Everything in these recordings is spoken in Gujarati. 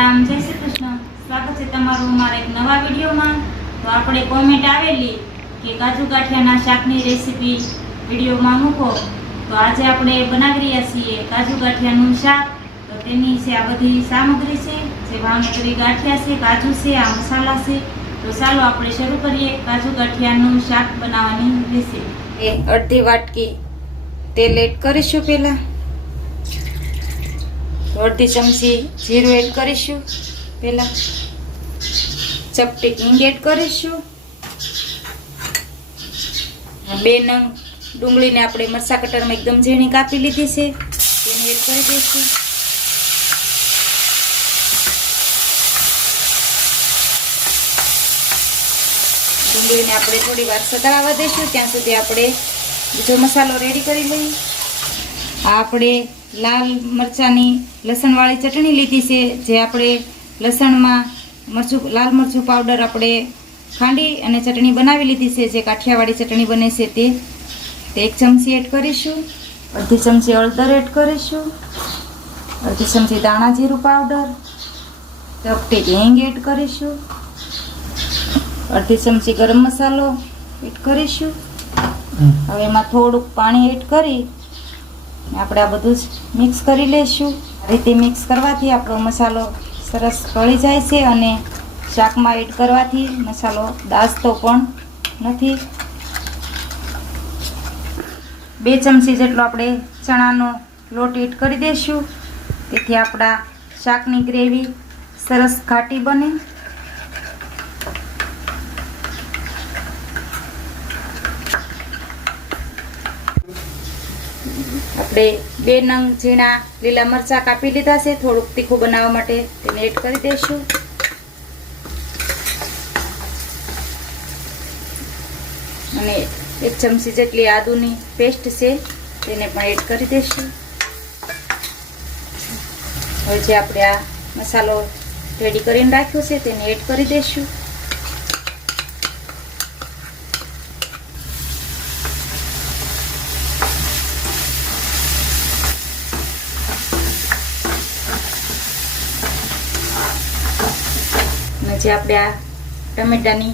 સીતારામ, જય શ્રી કૃષ્ણ। સ્વાગત છે તમારું મારા એક નવા વિડીયોમાં। તો આપણે કોમેન્ટ આવેલી કે કાજુ ગાંઠિયાના શાકની રેસીપી વિડીયોમાં મૂકો, તો આજે આપણે બનાવી રહ્યા છીએ કાજુ ગાંઠિયાનું શાક। તો તેની છે આ બધી સામગ્રી છે, જે ભાવનગરી ગાંઠિયા છે, કાજુ છે, આ મસાલા છે। તો ચાલો આપણે શરૂ કરીએ કાજુ ગાંઠિયાનું શાક બનાવવાની રેસીપી। અડધી વાટકી તેલ એડ કરીશું પહેલા, અડધી ચમચી જીરું એડ કરીશું, પહેલા ચપટી હિંગ એડ કરીશું, 2 નંગ ડુંગળીને આપણે મરચા કટરમાં એકદમ ઝીણી કાપી લીધી છે, તેને એડ કરી દઈશું। ડુંગળીને આપણે થોડી વાર સતળાવા દઈશું, ત્યાં સુધી આપણે બીજો મસાલો રેડી કરી લઈએ। આ આપણે લાલ મરચાની લસણવાળી ચટણી લીધી છે, જે આપણે લસણમાં લાલ મરચું પાવડર આપણે ખાંડી અને ચટણી બનાવી લીધી છે, જે કાઠિયાવાડી ચટણી બને છે તે 1 ચમચી એડ કરીશું, અડધી ચમચી હળદર એડ કરીશું, અડધી ચમચી ધાણા જીરું પાવડર, ચપટી હિંગ એડ કરીશું, અડધી ચમચી ગરમ મસાલો એડ કરીશું। હવે એમાં થોડુંક પાણી એડ કરી આપણે આ બધું જ મિક્સ કરી લઈશું। આ રીતે મિક્સ કરવાથી આપણો મસાલો સરસ કળી જાય છે અને શાકમાં એડ કરવાથી મસાલો દાઝતો પણ નથી। 2 ચમચી જેટલો આપણે ચણાનો લોટ એડ કરી દઈશું, તેથી આપણા શાકની ગ્રેવી સરસ ઘાટી બને। આપણે 2 નંગ ઝીણા લીલા મરચાં કાપી લીધા છે, થોડુંક તીખું બનાવવા માટે તેને એડ કરી દઈશું। અને 1 ચમચી જેટલી આદુની પેસ્ટ છે, તેને પણ એડ કરી દઈશું। હવે જે આપણે આ મસાલો રેડી કરીને રાખ્યો છે તેને એડ કરી દઈશું। જે આપણે આ ટમેટાની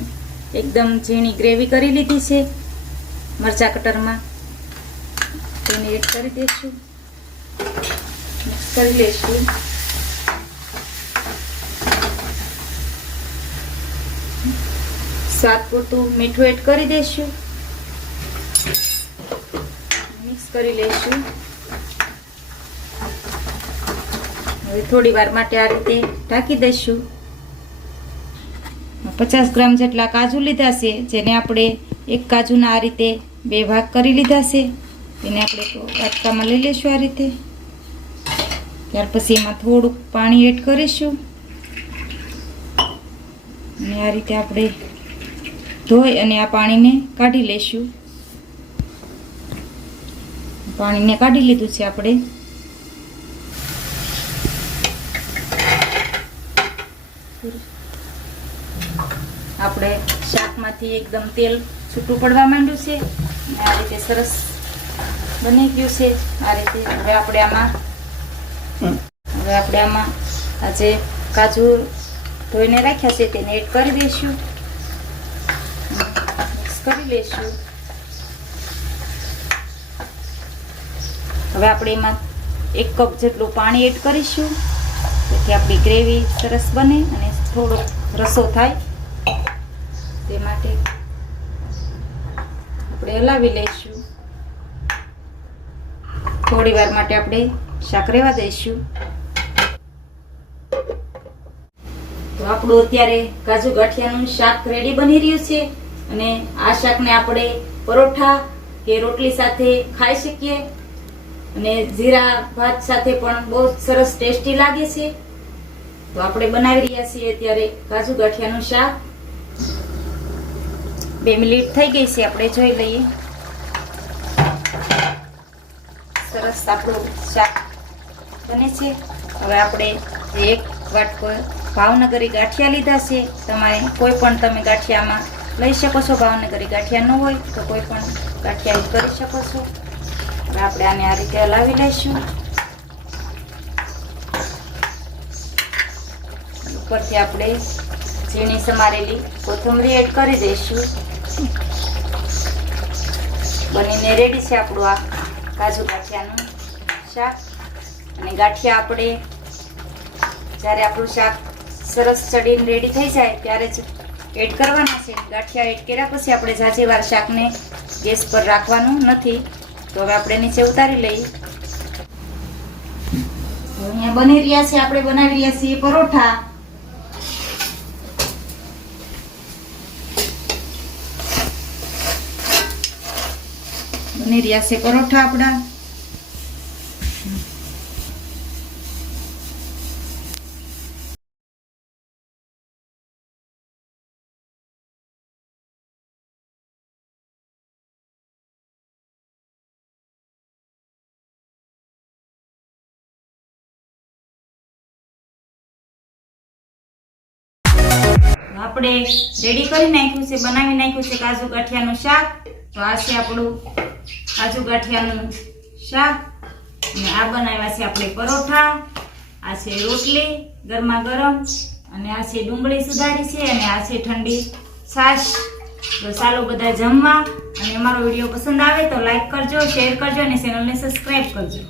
એકદમ ઝીણી ગ્રેવી કરી લીધી છે મરચા કટરમાં, તેને એડ કરી દઈશું, મિક્સ કરી લઈશું। સ્વાદ પૂરતું મીઠું એડ કરી દઈશું, મિક્સ કરી લઈશું। હવે થોડી વાર માટે આ રીતે ઢાંકી દઈશું। 50 ગ્રામ જેટલા કાજુ લીધા છે, જેને આપણે એક કાજુના આ રીતે 2 ભાગ કરી લીધા છે, તેને આપણે વાટકામાં લઈ લઈશું આ રીતે। ત્યાર પછી એમાં થોડુંક પાણી એડ કરીશું અને આ રીતે આપણે ધોઈ અને આ પાણીને કાઢી લઈશું। પાણીને કાઢી લીધું છે આપણે। આપણે શાકમાંથી એકદમ તેલ છૂટું પડવા માંડ્યું છે, આ રીતે સરસ બની ગયું છે આ રીતે। હવે આપણે આમાં આ જે કાજુ ધોઈને રાખ્યા છે તેને એડ કરી દઈશું, મિક્સ કરી લઈશું। હવે આપણે એમાં 1 કપ જેટલું પાણી એડ કરીશું, તેથી આપણી ગ્રેવી સરસ બને અને થોડો રસો થાય તે માટે આપણે હલાવી લઈશું। થોડી વાર માટે આપણે શાક રહેવા દઈશું। તો આપણું અત્યારે કાજુ ગાંઠિયાનું શાક રેડી બની રહ્યું છે અને આ શાકને આપણે પરોઠા કે રોટલી સાથે ખાઈ શકીએ અને જીરા ભાત સાથે પણ બહુ સરસ ટેસ્ટી લાગે છે। તો આપણે બનાવી રહ્યા છીએ અત્યારે કાજુ ગાંઠિયાનું શાક। 2 મિનિટ થઈ ગઈ છે, આપણે જોઈ લઈએ। સરસ આપણું શાક બને છે। હવે આપણે 1 વાટકો ભાવનગરી ગાંઠિયા લીધા છે, તમારે કોઈ પણ તમે ગાંઠિયામાં લઈ શકો છો, ભાવનગરી ગાંઠિયા ન હોય તો કોઈ પણ ગાંઠિયા યુઝ કરી શકો છો। હવે આપણે આને આ રીતે હલાવી લઈશું। ઉપરથી આપણે ઝીણી સમારેલી કોથમરી એડ કરી દઈશું. બનીને રેડી છે આપણું આ કાજુ ગાંઠિયાનું શાક. અને ગાંઠિયા આપણે જ્યારે આપણું શાક સરસ ચડીને રેડી થઈ જાય ત્યારે જ એડ કરવાના છે. ગાંઠિયા એડ કર્યા પછી આપણે ઝાઝી વાર શાકને ગેસ પર રાખવાનું નથી. તો હવે આપણે નીચે ઉતારી લઈએ. અહીંયા બની રહ્યા છે, આપણે બનાવી રહ્યા છીએ પરોઠા. બની રહ્યા છે પરોઠા આપણા. આપણે રેડી કરી નાખ્યું છે, બનાવી નાખ્યું છે કાજુ ગાંઠિયાનું શાક. તો આ છે આપણું કાજુ ગાંઠિયાનું શાક. અને આ બનાવ્યા છે આપણે પરોઠા. આ છે રોટલી ગરમા ગરમ. અને આ છે ડુંગળી સુધારી છે. અને આ છે ઠંડી છાશ. તો ચાલો બધા જમવા. અને અમારો વિડીયો પસંદ આવે તો લાઈક કરજો, શેર કરજો અને ચેનલને સબસ્ક્રાઈબ કરજો.